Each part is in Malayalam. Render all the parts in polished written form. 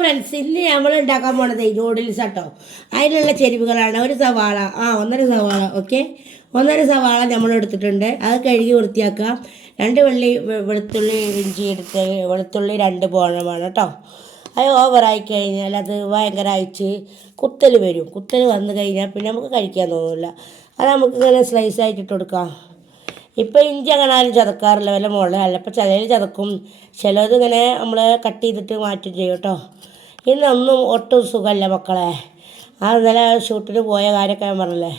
ഫ്രണ്ട്സ്, ഇന്ന് നമ്മൾ ഉണ്ടാക്കാൻ പോണത് നൂഡിൽസ് കേട്ടോ. അതിനുള്ള ചേരുവകളാണ് ഒരു സവാള, ഒന്നര സവാള. ഓക്കെ, ഒന്നര സവാള നമ്മൾ എടുത്തിട്ടുണ്ട്. അത് കഴുകി വൃത്തിയാക്കാം. 2 വെളുത്തുള്ളി ഇഞ്ചി എടുത്ത്, വെളുത്തുള്ളി 2 പോണമാണ് കേട്ടോ. അത് ഓവറായി കഴിഞ്ഞാൽ അത് ഭയങ്കരമായിട്ട് കുത്തൽ വരും. കുത്തൽ വന്നു കഴിഞ്ഞാൽ പിന്നെ നമുക്ക് കഴിക്കാൻ തോന്നില്ല. അത് നമുക്ക് ഇങ്ങനെ സ്ലൈസായിട്ട് ഇട്ട് കൊടുക്കാം. ഇപ്പം ഇഞ്ചി അങ്ങനെ ആരും ചതക്കാറില്ല, വല്ല മുളക് അല്ല. ഇപ്പം ചിലർ ചതക്കും, ചിലത് ഇങ്ങനെ നമ്മൾ കട്ട് ചെയ്തിട്ട് മാറ്റും ചെയ്യും കേട്ടോ. ഇന്നൊന്നും ഒട്ടും സുഖമല്ല മക്കളെ. ഇന്നലെ ഷൂട്ടിന് പോയ കാര്യമൊക്കെ ഞാൻ പറഞ്ഞില്ലേ,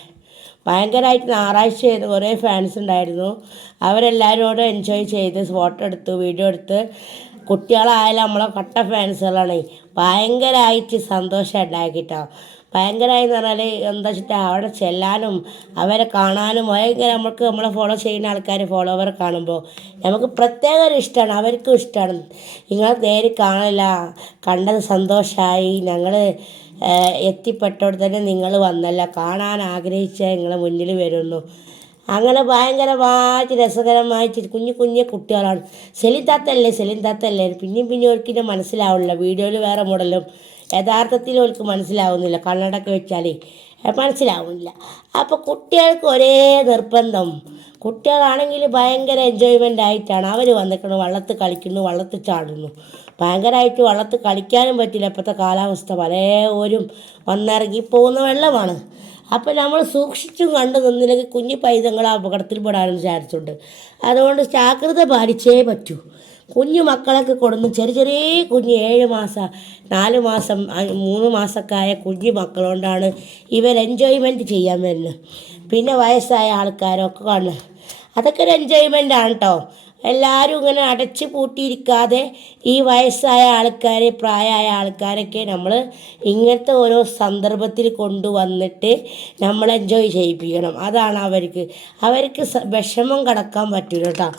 ഭയങ്കരമായിട്ട് ഞായറാഴ്ചയായിരുന്നു. കുറേ ഫാൻസ് ഉണ്ടായിരുന്നു. അവരെല്ലാവരോടും എൻജോയ് ചെയ്ത് ഫോട്ടോ എടുത്തു, വീഡിയോ എടുത്ത്. കുട്ടികളായാലും നമ്മളെ കട്ട ഫാൻസുകളാണ്. ഭയങ്കരമായിട്ട് സന്തോഷം ഉണ്ടാക്കിട്ടോ. ഭയങ്കരമായി എന്ന് പറഞ്ഞാൽ എന്താ വെച്ചിട്ട് അവിടെ ചെല്ലാനും അവരെ കാണാനും ഭയങ്കര നമുക്ക് നമ്മളെ ഫോളോ ചെയ്യുന്ന ആൾക്കാർ ഫോളോവർ കാണുമ്പോൾ നമുക്ക് പ്രത്യേക ഒരു ഇഷ്ടമാണ്, അവർക്കും ഇഷ്ടമാണ്. നിങ്ങൾ നേരിൽ കാണില്ല, കണ്ടത് സന്തോഷമായി. ഞങ്ങൾ എത്തിപ്പെട്ടോടെ തന്നെ നിങ്ങൾ വന്നല്ല, കാണാൻ ആഗ്രഹിച്ച നിങ്ങളെ മുന്നിൽ വരുന്നു. അങ്ങനെ ഭയങ്കരമായിട്ട് രസകരമായിട്ട് കുഞ്ഞു കുഞ്ഞു കുട്ടികളാണ്. സെലിൻ താത്തല്ലേ പിന്നെയും ഒരിക്കലും മനസ്സിലാവില്ല. വീഡിയോയിൽ വേറെ മോഡലും യഥാർത്ഥത്തിൽ അവർക്ക് മനസ്സിലാവുന്നില്ല. കണ്ണടൊക്കെ വെച്ചാൽ മനസ്സിലാവുന്നില്ല. അപ്പോൾ കുട്ടികൾക്ക് ഒരേ നിർബന്ധം. കുട്ടികളാണെങ്കിൽ ഭയങ്കര എൻജോയ്മെൻ്റ് ആയിട്ടാണ് അവർ വന്നിരിക്കുന്നത്. വള്ളത്തിൽ കളിക്കുന്നു, വള്ളത്തിൽ ചാടുന്നു. ഭയങ്കരമായിട്ട് വള്ളത്തിൽ കളിക്കാനും പറ്റില്ല. ഇപ്പോഴത്തെ കാലാവസ്ഥ പലരും വന്നിറങ്ങി പോകുന്ന വെള്ളമാണ്. അപ്പോൾ നമ്മൾ സൂക്ഷിച്ചും കണ്ടു നിന്നില്ലെങ്കിൽ കുഞ്ഞു പൈതങ്ങൾ അപകടത്തിൽപ്പെടാനും ചാൻസുണ്ട്. അതുകൊണ്ട് ജാഗ്രത പാലിച്ചേ പറ്റൂ. കുഞ്ഞു മക്കളൊക്കെ കൊടുന്ന് ചെറിയ കുഞ്ഞ് 7 മാസം 4 മാസം 3 മാസമൊക്കെ ആയ കുഞ്ഞു മക്കളുകൊണ്ടാണ് ഇവർ എൻജോയ്മെൻറ്റ് ചെയ്യാൻ വരുന്നത്. പിന്നെ വയസ്സായ ആൾക്കാരൊക്കെ കാണുന്നത്, അതൊക്കെ ഒരു എൻജോയ്മെൻ്റാണ് കേട്ടോ. എല്ലാവരും ഇങ്ങനെ അടച്ച് പൂട്ടിയിരിക്കാതെ ഈ വയസ്സായ ആൾക്കാർ, പ്രായമായ ആൾക്കാരൊക്കെ നമ്മൾ ഇങ്ങനത്തെ ഓരോ സന്ദർഭത്തിൽ കൊണ്ടുവന്നിട്ട് നമ്മൾ എൻജോയ് ചെയ്യിപ്പിക്കണം. അതാണ് അവർക്ക് വിഷമം കടക്കാൻ പറ്റില്ല കേട്ടോ.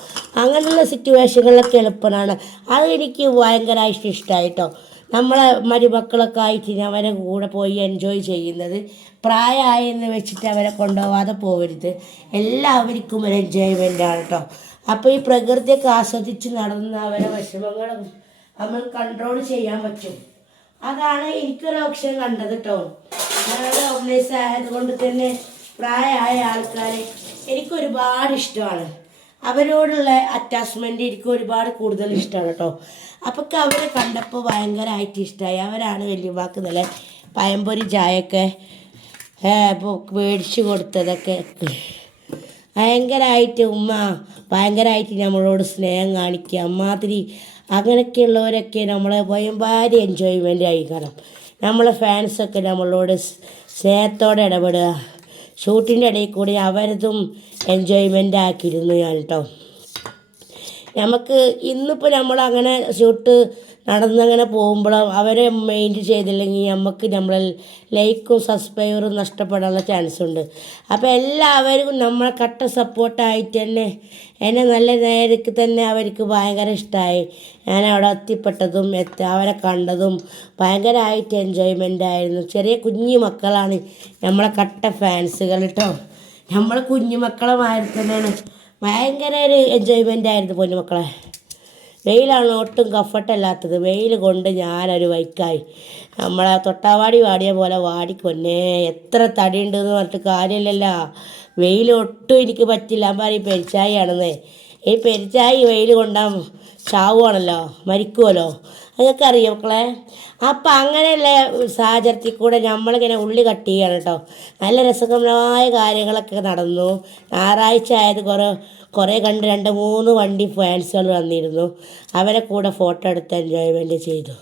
അങ്ങനെയുള്ള സിറ്റുവേഷനുകളൊക്കെ എളുപ്പമാണ്. അത് എനിക്ക് ഭയങ്കരമായിട്ട് ഇഷ്ടമായി കേട്ടോ. നമ്മളെ മരുമക്കളൊക്കെ ആയിട്ട് അവരെ കൂടെ പോയി എൻജോയ് ചെയ്യുന്നത്. പ്രായമായെന്ന് വെച്ചിട്ട് അവരെ കൊണ്ടുപോകാതെ പോകരുത്. എല്ലാവർക്കും ഒരു എൻജോയ്മെൻ്റാണ് കേട്ടോ. അപ്പോൾ ഈ പ്രകൃതിയൊക്കെ ആസ്വദിച്ച് നടന്ന അവരെ വിഷമങ്ങളും നമ്മൾ കൺട്രോൾ ചെയ്യാൻ പറ്റും. അതാണ് എനിക്കൊരു ഓപ്ഷൻ കണ്ടത് കേട്ടോ. ഞാനൊരു ഓർഗനൈസ് ആയതുകൊണ്ട് തന്നെ പ്രായമായ ആൾക്കാരെ എനിക്കൊരുപാട് ഇഷ്ടമാണ്. അവരോടുള്ള അറ്റാച്ച്മെൻറ്റ് എനിക്ക് ഒരുപാട് കൂടുതൽ ഇഷ്ടമാണ് കേട്ടോ. അപ്പൊക്കെ അവരെ കണ്ടപ്പോൾ ഭയങ്കരമായിട്ട് ഇഷ്ടമായി. അവരാണ് വലിയവാക്ക് നല്ല പഴംപൊരി ചായയൊക്കെ മേടിച്ച് കൊടുത്തതൊക്കെ. ഭയങ്കരമായിട്ട് ഭയങ്കരമായിട്ട് നമ്മളോട് സ്നേഹം കാണിക്കുക. അമ്മാതിരി അങ്ങനെയൊക്കെയുള്ളവരൊക്കെ നമ്മളെ ഭയങ്കര എൻജോയ്മെൻ്റ് ആയിക്കണം. നമ്മളെ ഫാൻസൊക്കെ നമ്മളോട് സ്നേഹത്തോടെ ഇടപെടുക. ഷൂട്ടിൻ്റെ ഇടയിൽ കൂടി അവരതും എൻജോയ്മെൻ്റ് ആക്കിയിരുന്നു ഞാൻ കേട്ടോ. നമുക്ക് ഇന്നിപ്പോൾ നമ്മളങ്ങനെ ഷൂട്ട് നടന്നങ്ങനെ പോകുമ്പോൾ അവരെ മൈൻഡ് ചെയ്തില്ലെങ്കിൽ നമുക്ക് നമ്മളെ ലൈക്കും സബ്സ്ക്രൈബറും നഷ്ടപ്പെടാനുള്ള ചാൻസ് ഉണ്ട്. അപ്പോൾ എല്ലാവരും നമ്മളെ കട്ട സപ്പോർട്ടായിട്ട് തന്നെ എന്നെ നല്ല നേരക്ക് തന്നെ അവർക്ക് ഭയങ്കര ഇഷ്ടമായി. ഞാൻ അവിടെ എത്തിപ്പെട്ടതും അവരെ കണ്ടതും ഭയങ്കരമായിട്ട് എൻജോയ്മെൻ്റ് ആയിരുന്നു. ചെറിയ കുഞ്ഞു മക്കളാണ് നമ്മളെ കട്ട ഫാൻസുകൾ കേട്ടോ. നമ്മൾ കുഞ്ഞു മക്കളെ മാതിരി തന്നെയാണ്. ഭയങ്കര ഒരു എൻജോയ്മെൻ്റ് ആയിരുന്നു പൊന്നുമക്കളെ. വെയിലാണ് ഒട്ടും കംഫർട്ടല്ലാത്തത്. വെയിൽ കൊണ്ട് ഞാനൊരു വൈക്കായി. നമ്മളെ തൊട്ടാവാടി വാടിയ പോലെ വാടിക്കൊന്നേ. എത്ര തടിയുണ്ടെന്ന് പറഞ്ഞിട്ട് കാര്യമില്ലല്ലോ. വെയിൽ ഒട്ടും എനിക്ക് പറ്റില്ല. ഞാൻ പറയും പെരിച്ചായാണെന്നേ. ഈ പെരിച്ചായി വെയിൽ കൊണ്ടാൽ ചാവുകയാണല്ലോ, മരിക്കുമല്ലോ. അതൊക്കെ അറിയാം മക്കളെ. അപ്പം അങ്ങനെയുള്ള സാഹചര്യത്തിൽ കൂടെ നമ്മളിങ്ങനെ ഉള്ളി കട്ട് ചെയ്യണം കേട്ടോ. നല്ല രസകരമായ കാര്യങ്ങളൊക്കെ നടന്നു. ഞായറാഴ്ച ആയത് കുറേ കണ്ട് 2-3 വണ്ടി ഫാൻസുകൾ വന്നിരുന്നു. അവരെ കൂടെ ഫോട്ടോ എടുത്ത് എൻജോയ്മെൻറ്റ് ചെയ്തു.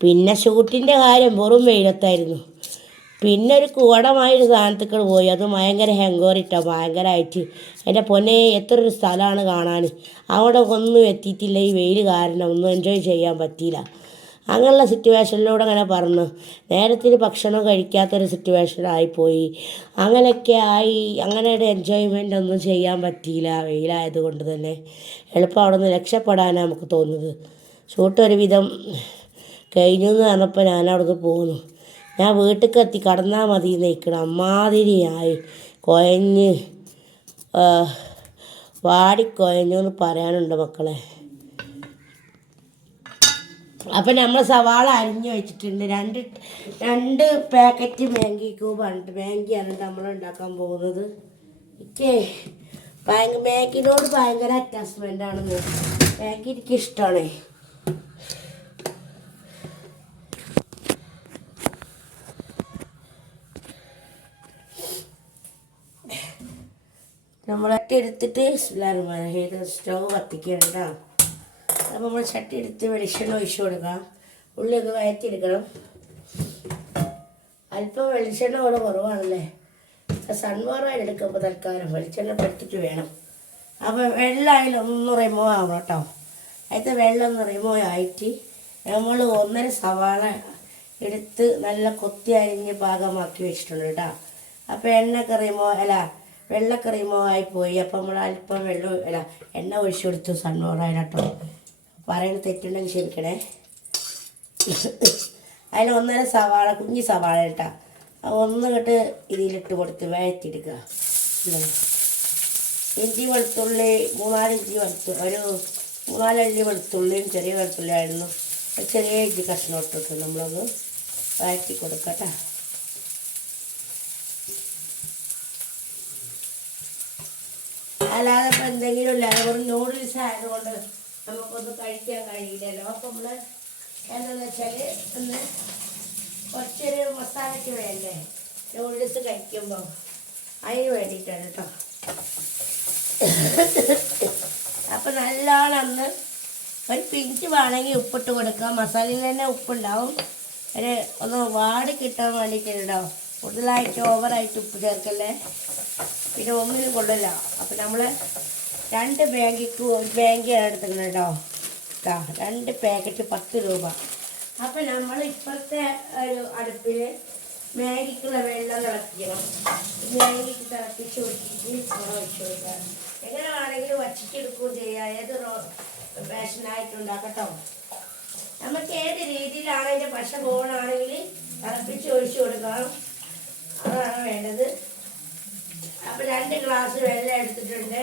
പിന്നെ ഷൂട്ടിൻ്റെ കാര്യം വെറും വെയിലത്തായിരുന്നു. പിന്നെ ഒരു കൂടമായൊരു സാധനത്തേക്ക് പോയി. അത് ഭയങ്കര ഹെങ്കോറിട്ടോ, ഭയങ്കരമായിട്ട്. എൻ്റെ പൊന്നെ എത്രയൊരു സ്ഥലമാണ് കാണാൻ. അവിടെ ഒന്നും എത്തിയിട്ടില്ല. ഈ വെയിൽ കാരണം ഒന്നും എൻജോയ് ചെയ്യാൻ പറ്റിയില്ല. അങ്ങനെയുള്ള സിറ്റുവേഷനിലൂടെ അങ്ങനെ പറഞ്ഞു. നേരത്തിന് ഭക്ഷണം കഴിക്കാത്തൊരു സിറ്റുവേഷനായിപ്പോയി. അങ്ങനെയൊക്കെ ആയി. അങ്ങനെ ഒരു എൻജോയ്മെൻ്റ് ഒന്നും ചെയ്യാൻ പറ്റിയില്ല വെയിലായത് കൊണ്ട് തന്നെ. എളുപ്പം അവിടെ നിന്ന് രക്ഷപ്പെടാനാണ് നമുക്ക് തോന്നുന്നത്. ഷൂട്ട് ഒരുവിധം കഴിഞ്ഞു എന്ന് പറഞ്ഞപ്പോൾ ഞാനവിടെ നിന്ന് പോന്നു. ഞാൻ വീട്ടിലേക്ക് എത്തി കടന്നാൽ മതി നിൽക്കണം. അമ്മാതിരിയായി കുഴഞ്ഞ് വാടിക്കുഴഞ്ഞു എന്ന് പറയാനുണ്ട് മക്കളെ. അപ്പം നമ്മൾ സവാള അരിഞ്ഞ് വെച്ചിട്ടുണ്ട്. രണ്ട് പാക്കറ്റ് മാഗി ക്യൂബാണ്. മാഗിയാണ് നമ്മൾ ഉണ്ടാക്കാൻ പോകുന്നത്. ഓക്കെ, മാഗിനോട് ഭയങ്കര അറ്റാച്ച്മെൻ്റ് ആണെന്ന്. മാഗി എനിക്ക് ഇഷ്ടമാണ്. നമ്മളൊക്കെ എടുത്തിട്ട് സ്റ്റവ് കത്തിക്കണ്ട. അപ്പോൾ നമ്മൾ ചട്ടി എടുത്ത് വെളിച്ചെണ്ണ ഒഴിച്ചു കൊടുക്കാം. ഉള്ളിയൊക്കെ വഴറ്റിയെടുക്കണം. അല്പം വെളിച്ചെണ്ണ കൂടെ കുറവാണല്ലേ. സൺഫ്ലവർ ഓയിൽ എടുക്കുമ്പോൾ തൽക്കാലം വെളിച്ചെണ്ണ പെട്ടിട്ട് വേണം. അപ്പോൾ വെള്ളം അതിലൊന്ന് റിമൂവ് ആവണം കേട്ടോ. അതിൻ്റെ വെള്ളം ഒന്ന് റിമൂവ് ആയിട്ട് നമ്മൾ 1.5 സവാള എടുത്ത് നല്ല കൊത്തി അരിഞ്ഞ് പാകമാക്കി വെച്ചിട്ടുണ്ട് കേട്ടോ. അപ്പോൾ വെള്ളമൊക്കെ റിമൂവ് ആയിപ്പോയി. അപ്പോൾ നമ്മൾ അല്പം എണ്ണ ഒഴിച്ചു കൊടുത്തു സൺഫ്ലവർ ഓയിൽ കേട്ടോ. പറയുന്നത് തെറ്റുണ്ടെങ്കിൽ ക്ഷമിക്കണേ. അതിൽ 1.5 സവാള, കുഞ്ഞി സവാള കേട്ടോ, ഒന്ന് കെട്ട് ഇതിലിട്ട് കൊടുത്ത് വഴറ്റിയെടുക്കുക. ഇഞ്ചി വെളുത്തുള്ളി 3-4 ഇഞ്ചി ഒരു 3-4 അല്ലി വെളുത്തുള്ളിയും ചെറിയ വെളുത്തുള്ളി ആയിരുന്നു. ചെറിയ ഇഞ്ചി കഷ്ണം ഇട്ടിട്ട് നമ്മളൊന്ന് വഴറ്റി കൊടുക്കട്ടോ. അല്ലാതെ ഇപ്പോൾ എന്തെങ്കിലും ഇല്ല, അതുകൊണ്ട് നൂഡിൽസ് ആയതുകൊണ്ട് നമുക്കൊന്നും കഴിക്കാൻ കഴിയില്ലല്ലോ. അപ്പോൾ നമ്മൾ എന്താണെന്ന് വെച്ചാൽ ഒന്ന് കുറച്ചൊരു മസാലയ്ക്ക് വേണ്ടേ നൂഡിൽസ് കഴിക്കുമ്പോൾ, അതിന് വേണ്ടിയിട്ടാണ് കേട്ടോ. അപ്പോൾ നല്ലോണം ഒരു പിഞ്ച് വേണമെങ്കിൽ ഉപ്പിട്ട് കൊടുക്കാം. മസാലയിൽ തന്നെ ഉപ്പുണ്ടാവും. ഒന്ന് വാടി കിട്ടാൻ വേണ്ടിയിട്ടുണ്ടാവും. കൂടുതലായിട്ട് ഓവറായിട്ട് ഉപ്പ് ചേർക്കല്ലേ, പിന്നെ ഒന്നിനും കൊള്ളില്ല. അപ്പം നമ്മൾ 2 ബാങ്കിയാണ് എടുത്തിരിക്കുന്നത് കേട്ടോ. 2 പാക്കറ്റ് 10 രൂപ. അപ്പം നമ്മൾ ഇപ്പോഴത്തെ ഒരു അടുപ്പിൽ മാഗിക്കുള്ള വെള്ളം തിളപ്പിക്കണം. മാഗിക്ക് തിളപ്പിച്ച് ഊറ്റിയിട്ട് ഒഴിച്ചു കൊടുക്കുക. എങ്ങനെ വേണമെങ്കിലും വച്ചിട്ടെടുക്കുകയും ചെയ്യാം. ഏത് ഫാഷനായിട്ടുണ്ടാക്കട്ടോ. നമുക്ക് ഏത് രീതിയിലാണ് അതിൻ്റെ പശ പോകണമെങ്കിൽ തിളപ്പിച്ച് ഒഴിച്ചു കൊടുക്കണം. അതാണ് വേണ്ടത്. അപ്പോൾ 2 ഗ്ലാസ് വെള്ളം എടുത്തിട്ടുണ്ട്.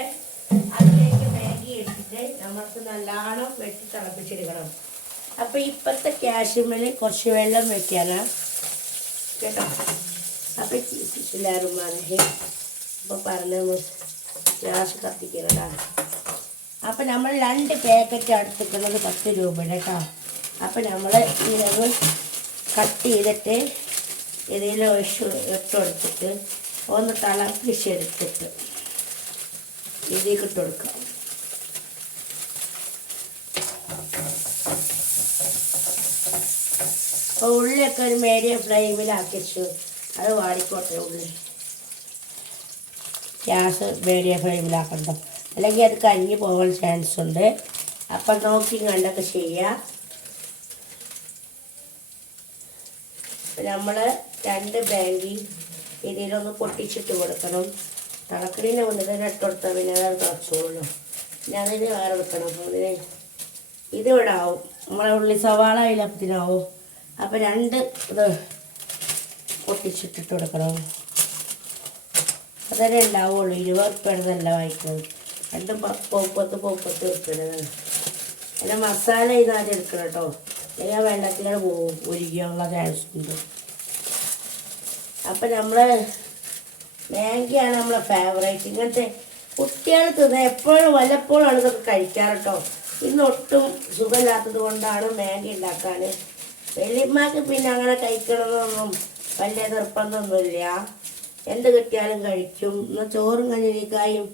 അതിലേക്ക് മാഗി ഇട്ടിട്ട് നമുക്ക് നല്ലോണം വെട്ടി തിളപ്പിച്ചെടുക്കണം. അപ്പോൾ ഇപ്പോഴത്തെ ക്യാഷ്മേൽ കുറച്ച് വെള്ളം വെക്കാനാണ് കേട്ടോ. അപ്പോൾ എല്ലാവരും അപ്പോൾ പറഞ്ഞ ഗ്യാസ് കത്തിക്കുന്നതാണ്. അപ്പോൾ നമ്മൾ 2 പാക്കറ്റ് എടുത്തിട്ടുള്ളത് 10 രൂപയുടെ കേട്ടോ. അപ്പോൾ നമ്മൾ ഇതൊന്ന് കട്ട് ചെയ്തിട്ട് ഇതിൽ ഇട്ടുകൊടുത്തിട്ട് ഒന്ന് തിളപ്പിച്ചെടുത്തിട്ട് ഇതിലേക്ക് ഇട്ട് കൊടുക്കാം. അപ്പോൾ ഉള്ളിയൊക്കെ ഒരു മീഡിയം ഫ്ലെയിമിലാക്കി വെച്ചു. അത് വാടിക്കോട്ടെ. ഉള്ളി ഗ്യാസ് മീഡിയം ഫ്ലെയിമിലാക്കണ്ട, അല്ലെങ്കിൽ അത് കരിഞ്ഞു പോകാൻ ചാൻസ് ഉണ്ട്. അപ്പം നോക്കി കണ്ടൊക്കെ ചെയ്യാം. നമ്മൾ 2 ബാങ്കി ഇതിലൊന്ന് പൊട്ടിച്ചിട്ട് കൊടുക്കണം. തിളക്കലിനെ മുന്നേ തന്നെ ഇട്ട് കൊടുത്താൽ പിന്നെ അത് തിളച്ചോളൂ. പിന്നെ അതിന് വേറെ വെക്കണം. അപ്പോൾ ഇത് ഇവിടെ ആവും. നമ്മളെ ഉള്ളി സവാള ഇലപ്പത്തിനാവും. അപ്പോൾ 2 ഇത് പൊട്ടിച്ചിട്ടിട്ട് കൊടുക്കണം. അതന്നെ ഉണ്ടാവുള്ളൂ. 20 ഉറുപ്പിയാണ് നല്ല വാങ്ങിക്കുന്നത്. 2 30 ഉറുപ്പിയാണ്. പിന്നെ മസാല ഇതാദ്യം എടുക്കണം കേട്ടോ. അല്ലെങ്കിൽ ആ വെള്ളത്തിലാണ് പോകും, ഉരുകിയുള്ള ചാൻസ് ഉണ്ട്. അപ്പം നമ്മൾ മാഗിയാണ് നമ്മളെ ഫേവറേറ്റ്. ഇങ്ങനത്തെ കുട്ടികൾ എപ്പോഴും വല്ലപ്പോഴാണ് ഇതൊക്കെ കഴിക്കാറ് കേട്ടോ. ഇന്നൊട്ടും സുഖമില്ലാത്തത് കൊണ്ടാണ് മാഗി ഉണ്ടാക്കാൻ. വലിയമ്മക്ക് പിന്നെ അങ്ങനെ കഴിക്കണമെന്നൊന്നും വലിയ നിർബന്ധമൊന്നുമില്ല. എന്ത് കിട്ടിയാലും കഴിക്കും. എന്നാൽ ചോറും കഞ്ഞിക്കായും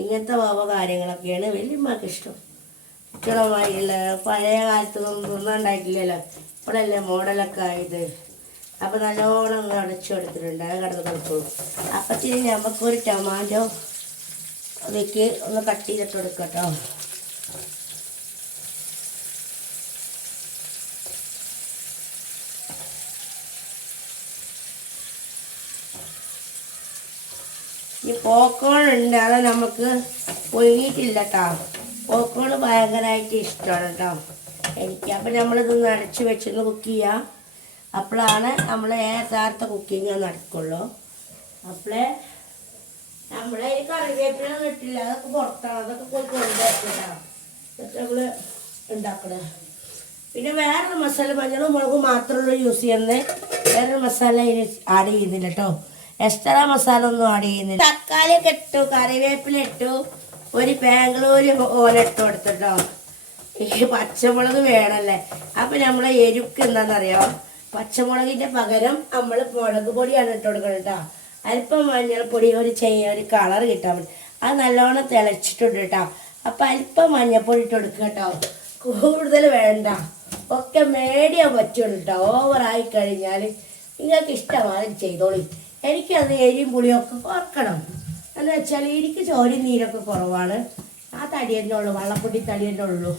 ഇങ്ങനത്തെ കാര്യങ്ങളൊക്കെയാണ് വലിയമ്മക്ക് ഇഷ്ടം. കുട്ടികളുമായിട്ടുള്ള പഴയ കാലത്തൊന്നും തിന്നുണ്ടായിട്ടില്ലല്ലോ, ഇപ്പോഴല്ലേ മോഡലൊക്കെ ആയത്. അപ്പോൾ നല്ലോണം ഒന്ന് അടച്ചു കൊടുത്തിട്ടുണ്ട്. അത് കിടന്ന് കൊടുക്കും. അപ്പത്തിന് നമുക്കൊരു ടൊമാറ്റോ അതിലേക്ക് ഒന്ന് കട്ട് ചെയ്തിട്ട് കൊടുക്കാം കേട്ടോ. ഈ പോപ്കോൺ ഉണ്ട്, അത് നമുക്ക് പൊങ്ങിയിട്ടില്ല കേട്ടോ. പോപ്കോൺ ഭയങ്കരമായിട്ട് ഇഷ്ടമാണ് കേട്ടോ എനിക്ക്. അപ്പം നമ്മളിതൊന്ന് അടച്ച് വെച്ചൊന്ന് കുക്ക് ചെയ്യാം. അപ്പോഴാണ് നമ്മൾ യഥാർത്ഥ കുക്കിങ് നടക്കുള്ളൂ. അപ്പോഴേ നമ്മളെ ഈ കറിവേപ്പിലൊന്നും ഇട്ടില്ല, അതൊക്കെ പുറത്താണ്. അതൊക്കെ പോയി കൊണ്ടുവരത്തില്ല. ഇതൊക്കെ നമ്മൾ ഉണ്ടാക്കണേ. പിന്നെ വേറൊരു മസാല മഞ്ഞളും മുളകും മാത്രമുള്ള യൂസ് ചെയ്യുന്നത്. വേറൊരു മസാല ഇതിന് ആഡ് ചെയ്യുന്നില്ല കേട്ടോ. എക്സ്ട്രാ മസാല ഒന്നും ആഡ് ചെയ്യുന്നില്ല. തക്കാളിയൊക്കെ ഇട്ടു, കറിവേപ്പില ഇട്ടു, ഒരു ബാംഗ്ലൂർ ഓല ഇട്ട് കൊടുത്തിട്ടോ. ഈ പച്ചമുളക് വേണമല്ലേ. അപ്പം നമ്മൾ എരുക്ക് എന്താണെന്നറിയോ, പച്ചമുളകിൻ്റെ പകരം നമ്മൾ മുളക് പൊടിയാണ് ഇട്ട് കൊടുക്കണം കേട്ടോ. അല്പം മഞ്ഞൾപ്പൊടി ഒരു കളർ കിട്ടാൻ വേണ്ടി അത് നല്ലോണം തിളച്ചിട്ടുണ്ട് കേട്ടോ. അപ്പം അല്പം മഞ്ഞൾപ്പൊടി ഇട്ട് കൊടുക്കുക കേട്ടോ. കൂടുതൽ വേണ്ട, ഒക്കെ മേടിയാൻ പറ്റുള്ളൂ കേട്ടോ. ഓവറായി കഴിഞ്ഞാൽ നിങ്ങൾക്ക് ഇഷ്ടമാണ് ചെയ്തോളി. എനിക്കത് എരിയും പുളിയൊക്കെ കുറക്കണം എന്ന് വെച്ചാൽ എനിക്ക് ചോരയും നീരൊക്കെ കുറവാണ്. ആ തടി തന്നെ ഉള്ളൂ, വള്ളപ്പൊടി തടി തന്നെ ഉള്ളൂ.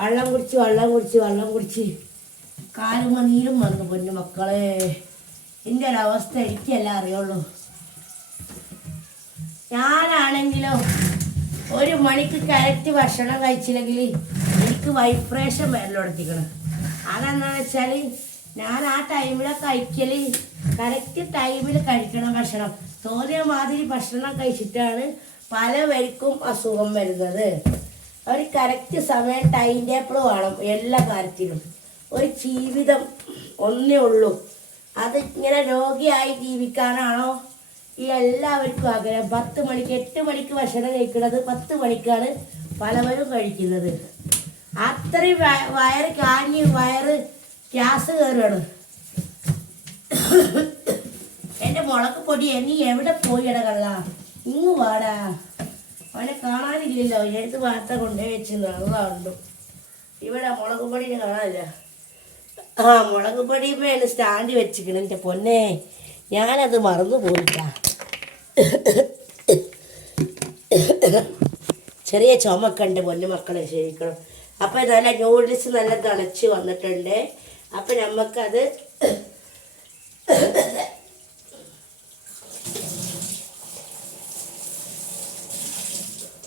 വെള്ളം കുടിച്ച് കാലുമ്പോൾ നീരും വന്നു പൊന്നു മക്കളെ. എൻ്റെ ഒരവസ്ഥ എനിക്കെല്ലാം അറിയുള്ളൂ. ഞാനാണെങ്കിലോ 1 മണിക്ക് കറക്റ്റ് ഭക്ഷണം കഴിച്ചില്ലെങ്കിൽ എനിക്ക് വൈബ്രേഷൻ വരലോടത്തിക്കണം. അതെന്താണെന്ന് വെച്ചാൽ ഞാൻ ആ ടൈമിലൊക്കെ കഴിക്കൽ കറക്റ്റ് ടൈമിൽ കഴിക്കണം ഭക്ഷണം. തോന്നിയ മാതിരി ഭക്ഷണം കഴിച്ചിട്ടാണ് പലവർക്കും അസുഖം വരുന്നത്. ഒരു കറക്റ്റ് സമയം ടൈം ടേബിൾ വേണം എല്ലാ കാര്യത്തിലും. ഒരു ജീവിതം ഒന്നേ ഉള്ളൂ. അത് ഇങ്ങനെ രോഗിയായി ജീവിക്കാനാണോ ഈ എല്ലാവർക്കും ആഗ്രഹം? 10 മണിക്ക് 8 മണിക്ക് ഭക്ഷണം കഴിക്കുന്നത് 10 മണിക്കാണ് പലവരും കഴിക്കുന്നത്. അത്രയും വയറ് കാഞ്ഞ് ഗ്യാസ് കയറുകയാണ്. എൻ്റെ മുളക് പൊടി നീ എവിടെ പോയി ഇടകള്ള? ഇങ്ങ് വാടാ, അവനെ കാണാനില്ലല്ലോ. ഏത് ഭാഗത്ത കൊണ്ടുപോയി വെച്ചിരുന്നു? ഇവിടെ മുളക് പൊടിനെ കാണാനില്ല. മുളക് പൊടിയുമ്പോൾ സ്റ്റാൻഡ് വെച്ചിരിക്കണം. എൻ്റെ പൊന്നെ, ഞാനത് മറന്നു പോയിട്ടാ. ചെറിയ ചുമക്കെ ഉണ്ട് പൊന്നു മക്കളെ, ശരിക്കണം. അപ്പം നല്ല നൂഡിൽസ് നല്ല തിളച്ച് വന്നിട്ടുണ്ട്. അപ്പം നമുക്കത്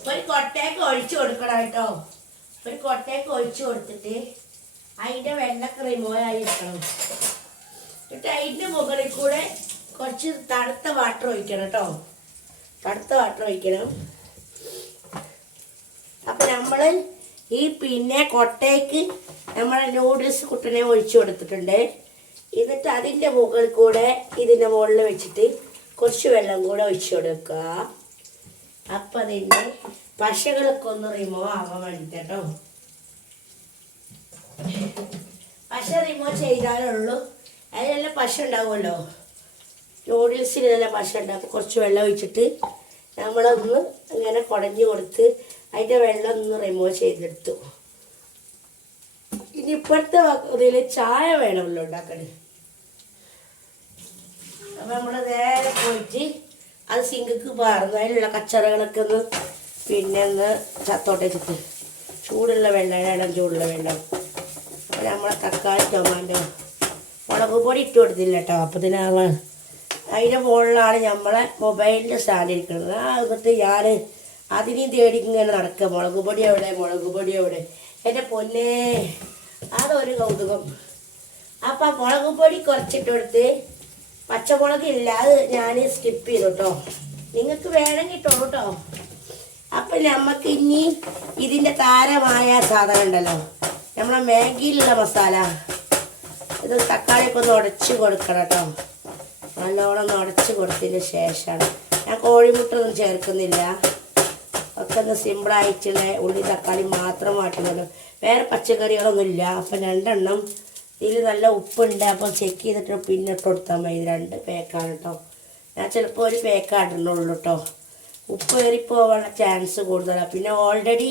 ഒരു കൊട്ടയൊക്കെ ഒഴിച്ചു കൊടുക്കണം കേട്ടോ. ഒരു കൊട്ടയൊക്കെ ഒഴിച്ചു കൊടുത്തിട്ട് അതിൻ്റെ വെള്ളമൊക്കെ റിമൂവ് ആയിരിക്കണം. എന്നിട്ട് അതിൻ്റെ മുകളിൽ കൂടെ കുറച്ച് തണുത്ത വാട്ടർ ഒഴിക്കണം കേട്ടോ. തണുത്ത വാട്ടർ ഒഴിക്കണം. അപ്പം നമ്മൾ ഈ കൊട്ടയ്ക്ക് നമ്മളെ നൂഡിൽസ് കുട്ടനെ ഒഴിച്ചു കൊടുത്തിട്ടുണ്ട്. എന്നിട്ട് അതിൻ്റെ മുകളിൽ കൂടെ ഇതിൻ്റെ മുകളിൽ വെച്ചിട്ട് കുറച്ച് വെള്ളം കൂടെ ഒഴിച്ചു കൊടുക്കുക. അപ്പം അതിൻ്റെ പശകളൊക്കെ ഒന്ന് റിമൂവ് ആവാൻ വേണ്ടിയിട്ട് കേട്ടോ. പശ റിമൂവ് ചെയ്താലുള്ളൂ. അതിനെല്ലാം പശ ഉണ്ടാവുമല്ലോ, നൂഡിൽസിനെല്ലാം പശ ഉണ്ടാകും. കുറച്ച് വെള്ളം ഒഴിച്ചിട്ട് നമ്മളൊന്ന് ഇങ്ങനെ കുടഞ്ഞു കൊടുത്ത് അതിൻ്റെ വെള്ളം ഒന്ന് റിമൂവ് ചെയ്തെടുത്തു. ഇനി ഇപ്പോഴത്തെ ഇതിൽ ചായ വേണമല്ലോ ഉണ്ടാക്കണേ. അപ്പം നമ്മൾ നേരെ പോയിട്ട് അത് സിങ്കക്ക് പാർന്നു അതിലുള്ള കച്ചറകളൊക്കെ ഒന്ന് ചത്തോട്ടെ വെച്ചിട്ട് ചൂടുള്ള വെള്ളം ഇടണം, ചൂടുള്ള വെള്ളം. അപ്പോൾ നമ്മളെ തക്കാളി ടൊമാറ്റോ മുളക് പൊടി ഇട്ട് കൊടുത്തില്ല കേട്ടോ. അപ്പോൾ അതിൻ്റെ മുകളിലാണ് നമ്മളെ മൊബൈലിൻ്റെ സ്റ്റാൻഡ് ഇരിക്കുന്നത്. എന്നിട്ട് ഞാൻ അതിനെയും തേടി ഇങ്ങനെ നടക്കുക. മുളക് പൊടി എവിടെ? എൻ്റെ പൊന്നേ, അതൊരു കൗതുകം. അപ്പം മുളക് പൊടി കുറച്ചിട്ട് കൊടുത്ത്, പച്ചമുളക് ഇല്ല അത് ഞാൻ സ്കിപ്പ് ചെയ്തു കേട്ടോ. നിങ്ങൾക്ക് വേണമെങ്കിൽ ഇട്ടോളൂ കേട്ടോ. അപ്പം നമുക്ക് ഇനി ഇതിൻ്റെ താരമായ സാധനം ഉണ്ടല്ലോ, നമ്മളെ മാഗിയിലുള്ള മസാല. ഇത് തക്കാളിയൊക്കെ ഒന്ന് ഉടച്ച് കൊടുക്കണം കേട്ടോ. നല്ലോണം ഒന്ന് ഉടച്ച് കൊടുത്തതിന് ശേഷമാണ്. ഞാൻ കോഴിമുട്ടൊന്നും ചേർക്കുന്നില്ല. ഒക്കെ ഒന്ന് സിമ്പിളായിട്ടുള്ള ഉള്ളി തക്കാളി മാത്രം മാറ്റുന്നുള്ളൂ. വേറെ പച്ചക്കറികളൊന്നും ഇല്ല. അപ്പം 2 എണ്ണം ഇതിൽ നല്ല ഉപ്പുണ്ട്. അപ്പം ചെക്ക് ചെയ്തിട്ട് പിന്നെ ഇട്ട് കൊടുത്താൽ മതി. 2 പാക്കാണ് കേട്ടോ. ഞാൻ ചിലപ്പോൾ ഒരു പാക്ക് ഇടുന്നുള്ളൂ കേട്ടോ. ഉപ്പ് കയറിപ്പോവാനുള്ള ചാൻസ് കൂടുതലാണ്. പിന്നെ ഓൾറെഡി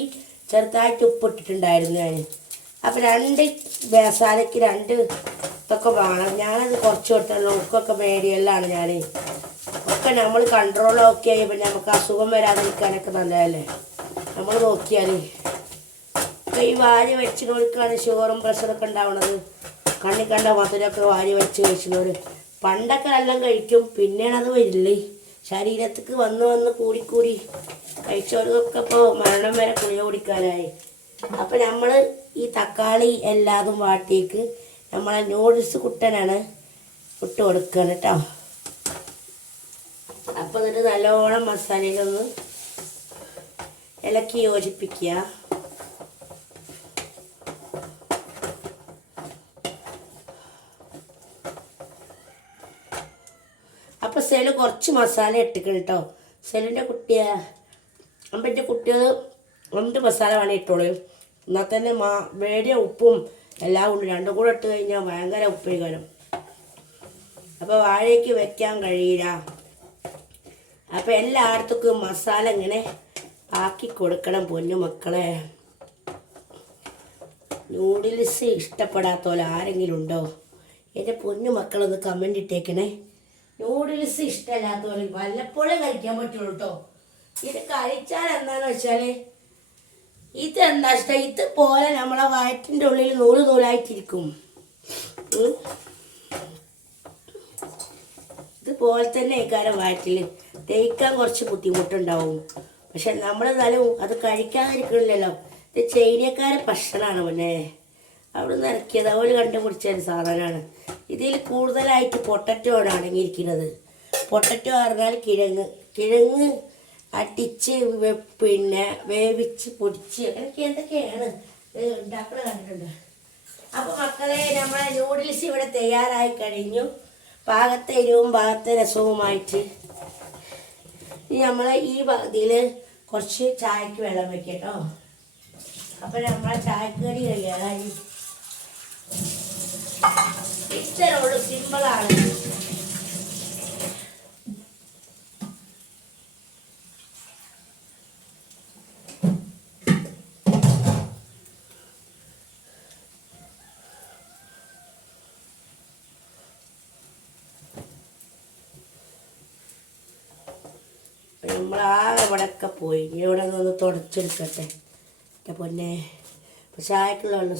ചെറുതായിട്ട് ഉപ്പ് ഇട്ടിട്ടുണ്ടായിരുന്നു ഞാൻ. അപ്പം 2 മസാലയ്ക്ക് 2 ഇതൊക്കെ വേണം. ഞാനത് കുറച്ച് കൊടുത്തുള്ള ഉപ്പൊക്കെ മേടിയല്ലാണ് ഞാൻ. ഒക്കെ നമ്മൾ കൺട്രോൾ ഓക്കെ ആയപ്പോൾ നമുക്ക് അസുഖം വരാതിരിക്കാനൊക്കെ നല്ലതല്ലേ നമ്മൾ നോക്കിയാൽ. ഇപ്പോൾ ഈ വാരി വെച്ചിനോർക്കാണ് ഷുഗറും പ്രഷറൊക്കെ ഉണ്ടാവുന്നത്. കണ്ണി കണ്ട മധുരമൊക്കെ വാരി വെച്ച് കഴിക്കുന്നവർ പണ്ടൊക്കെ എല്ലാം കഴിക്കും, പിന്നെയാണ് അത് വരില്ലേ. ശരീരത്തേക്ക് വന്ന് കൂടി കഴിച്ചവർക്കൊക്കെ ഇപ്പോൾ മരണം വരെ കുളിക കുടിക്കാനായി. അപ്പം നമ്മൾ ഈ തക്കാളി എല്ലാതും വാട്ടിയേക്ക് നമ്മളെ നൂഡിൽസ് കുട്ടനാണ് ഇട്ട് കൊടുക്കുക കേട്ടോ. അപ്പോൾ എന്നിട്ട് നല്ലോണം മസാലയിലൊന്ന് ഇളക്കി യോജിപ്പിക്കുക. അപ്പോൾ സെലു കുറച്ച് മസാല ഇട്ടിക്കണം കേട്ടോ. സെലുവിൻ്റെ കുട്ടിയെ അപ്പം എൻ്റെ കുട്ടികൾ എന്ത് മസാല വേണേൽ ഇട്ടോളൂ. എന്നാൽ തന്നെ വേടിയ ഉപ്പും എല്ലാം ഉണ്ട്. രണ്ടും കൂടെ ഇട്ട് കഴിഞ്ഞാൽ ഭയങ്കര ഉപ്പേകാരം. അപ്പോൾ വാഴയ്ക്ക് വെക്കാൻ കഴിയില്ല. അപ്പോൾ എല്ലായിടത്തേക്കും മസാല ഇങ്ങനെ ആക്കി കൊടുക്കണം പൊന്നു മക്കളെ. നൂഡിൽസ് ഇഷ്ടപ്പെടാത്തോലെ ആരെങ്കിലും ഉണ്ടോ? എൻ്റെ പൊന്നു മക്കളൊന്ന് കമൻ്റ് ഇട്ടേക്കണേ. നൂഡിൽസ് ഇഷ്ടമല്ലാത്തവരെ വല്ലപ്പോഴേ കഴിക്കാൻ പറ്റുള്ളൂ കേട്ടോ. ഇത് കഴിച്ചാൽ എന്താണെന്ന് വെച്ചാൽ ഇതെന്താ ഇഷ്ടം, ഇതുപോലെ നമ്മളെ വയറ്റിൻ്റെ ഉള്ളിൽ നൂലായിട്ടിരിക്കും. ഇതുപോലെ തന്നെ ഇക്കാരം വയറ്റിൽ ദഹിക്കാൻ കുറച്ച് ബുദ്ധിമുട്ടുണ്ടാവും. പക്ഷെ നമ്മളെന്നാലും അത് കഴിക്കാതിരിക്കണില്ലല്ലോ. ഇത് ചൈനക്കാരെ ഭക്ഷണമാണ്. പിന്നെ അവിടെ നിന്ന് ഇറക്കിയത് അവർ കണ്ടുപിടിച്ച ഒരു സാധനമാണ്. ഇതിൽ കൂടുതലായിട്ട് പൊട്ടറ്റോ ആണ് അടങ്ങിയിരിക്കുന്നത്. പൊട്ടറ്റോ പറഞ്ഞാൽ കിഴങ്ങ് അടിച്ച് പിന്നെ വേവിച്ച് പൊടിച്ച് എനിക്ക് എന്തൊക്കെയാണ് ഉണ്ടാക്കുന്നത് കണ്ടിട്ടുണ്ട്. അപ്പോൾ മക്കളെ, നമ്മളെ നൂഡിൽസ് ഇവിടെ തയ്യാറായി കഴിഞ്ഞു. പാകത്തെ എരിവും പാകത്തെ രസവുമായിട്ട് നമ്മൾ ഈ ഇതിൽ കുറച്ച് ചായക്ക് വെള്ളം വെക്കട്ടോ. അപ്പം നമ്മളെ ചായക്കടി കഴിയാൻ ഇത്രയുള്ളൂ, സിമ്പിളാണ്. നമ്മളാകെ ഇവിടെയൊക്കെ പോയി. ഇവിടെ നിന്ന് തുടച്ചെടുക്കട്ടെ എൻ്റെ പൊന്നെ. അപ്പം ചായക്കുള്ള വെള്ളം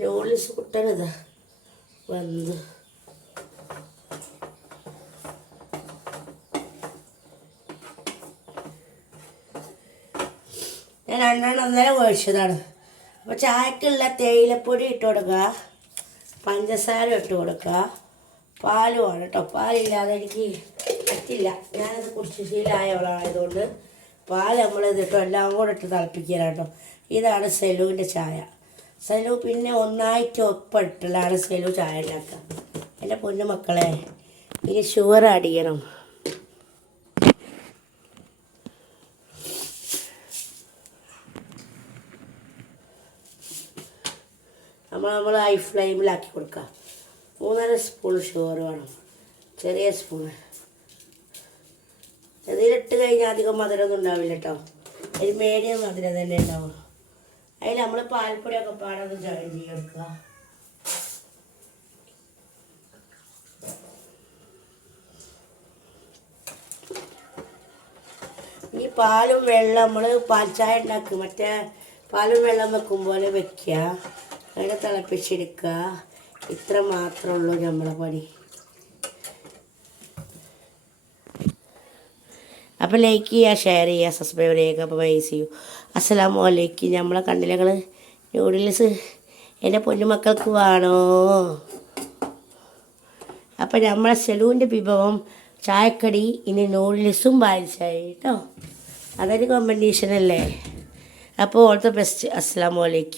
നൂഡിൽസ് കുട്ടനതാ വന്ന് ഞാൻ 2 1/2 മേടിച്ചതാണ്. അപ്പോൾ ചായക്കുള്ള തേയിലപ്പൊടി ഇട്ട് കൊടുക്കുക, പഞ്ചസാര ഇട്ട് കൊടുക്കുക, പാലും ആണ് കേട്ടോ. പാലില്ലാതെ എനിക്ക് പറ്റില്ല. ഞാനത് കുടിച്ച് ശീലമായവളായതുകൊണ്ട് പാൽ നമ്മളിത് ഇട്ടോ എല്ലാം കൂടെ ഇട്ട് തിളപ്പിക്കുക കേട്ടോ. ഇതാണ് സെലുവിൻ്റെ ചായ. സെലു പിന്നെ ഒന്നായിട്ട് ഒപ്പിട്ടിട്ടാണ് സെലു ചായ ഉണ്ടാക്കുക. എൻ്റെ പൊന്നു മക്കളെ, ഇനി ഷുഗർ ആഡ് ചെയ്യണം. നമ്മൾ ഹൈ ഫ്ലെയിമിലാക്കി കൊടുക്കുക. 3.5 സ്പൂൺ ഷുഗർ വേണം, ചെറിയ സ്പൂണ്. ഇതിലിട്ട് കഴിഞ്ഞാൽ അധികം മധുരമൊന്നും ഉണ്ടാവില്ല കേട്ടോ. ഒരു മീഡിയം മധുരം തന്നെ ഉണ്ടാവും. അതിൽ നമ്മൾ പാൽപ്പൊടിയൊക്കെ പാടൊന്ന് ജോയിൻ ചെയ്തെടുക്കുക. ഈ പാലും വെള്ളം നമ്മൾ പാൽ ചായ ഉണ്ടാക്കും, മറ്റേ പാലും വെള്ളം വെക്കും പോലെ വെക്കുക, അതിനെ തിളപ്പിച്ചെടുക്കുക. ഇത്ര മാത്രമേ ഉള്ളൂ നമ്മളെ പണി. അപ്പോൾ ലൈക്ക് ചെയ്യുക, ഷെയർ ചെയ്യുക, സബ്സ്ക്രൈബ് ചെയ്യുക. അപ്പോൾ ബൈ, സീ യു. അസ്സലാമു അലൈക്കും. നമ്മളെ കണ്ടില്ലങ്ങൾ നൂഡിൽസ് എൻ്റെ പൊന്നുമക്കൾക്ക് വേണോ? അപ്പോൾ നമ്മളെ സെലുവിൻ്റെ വിഭവം ചായക്കടി, ഇനി നൂഡിൽസും പാൽച്ചായ കേട്ടോ. അതൊരു കോമ്പിനേഷൻ അല്ലേ. അപ്പോൾ ഓൾ ദ ബെസ്റ്റ്. അസ്സലാമു അലൈക്കും.